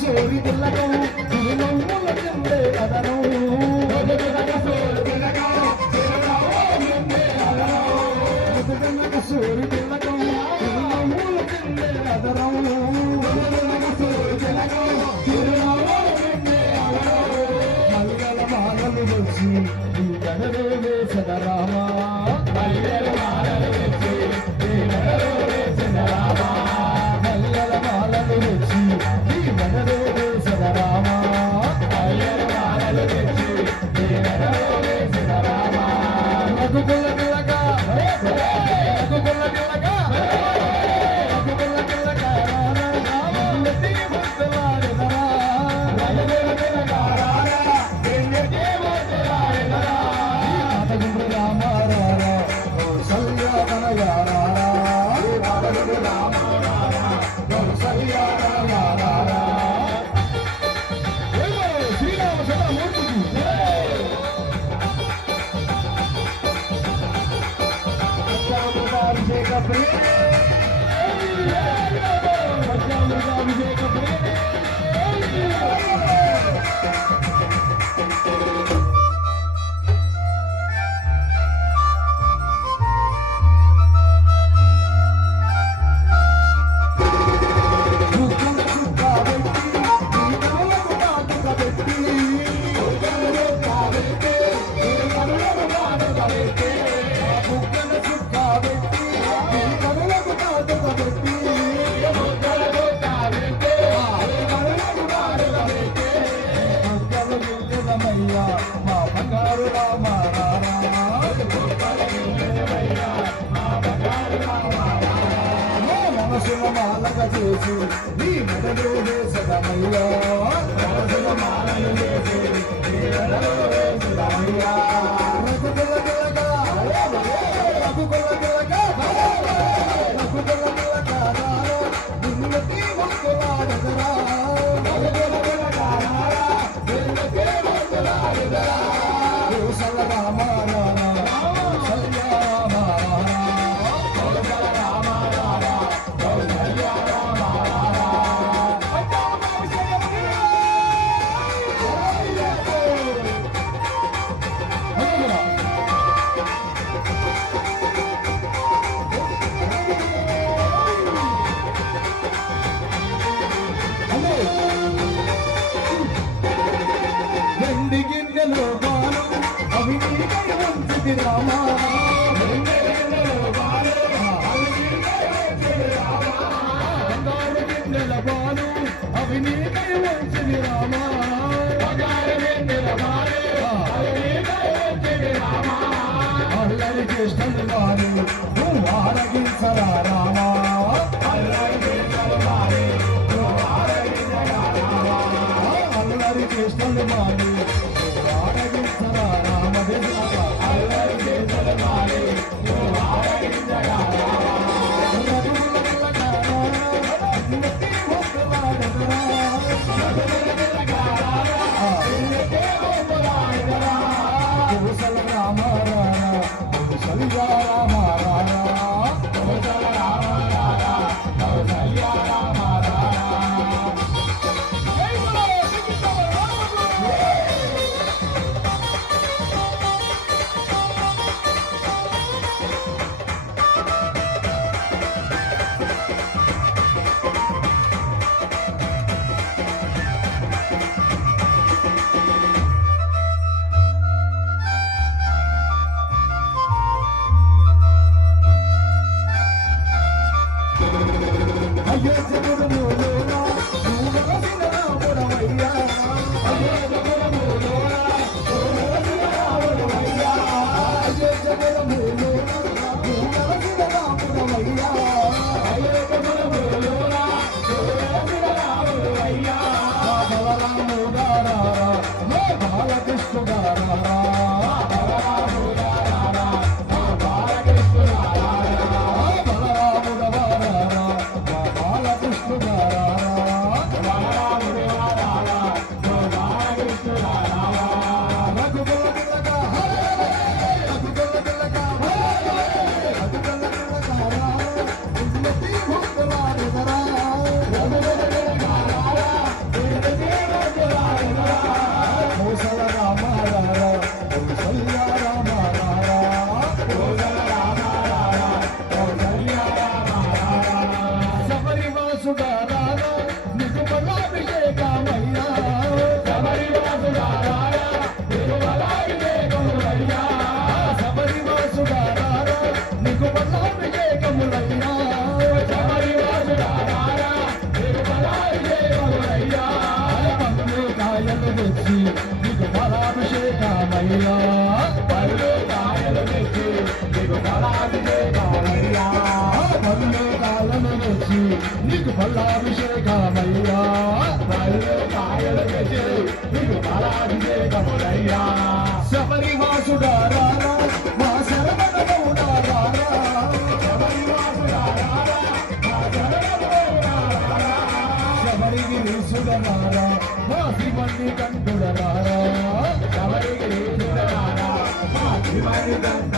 సోవి పిల్లను చిరునవ్వుల చెందే కథను సోరి పిల్లకు చిరునవ్వుల చెందే కథనము మాలలు వచ్చి ఈ కథలే వేసద గుల్ల up. రామయ్యా మా బంగారు రామ మనసుల మాలక చేసి నీ మెదడు వేసగమయ్యా మనసుల మాలయ కృష్ణుడు వారు. ఆరగించరా రామ seguro నీకు బలాభిషేకమయ్యా పళ్ళు కాయలు తెచ్చి నీకు బలాభిషేకములయ్యా శబరివాసుడారా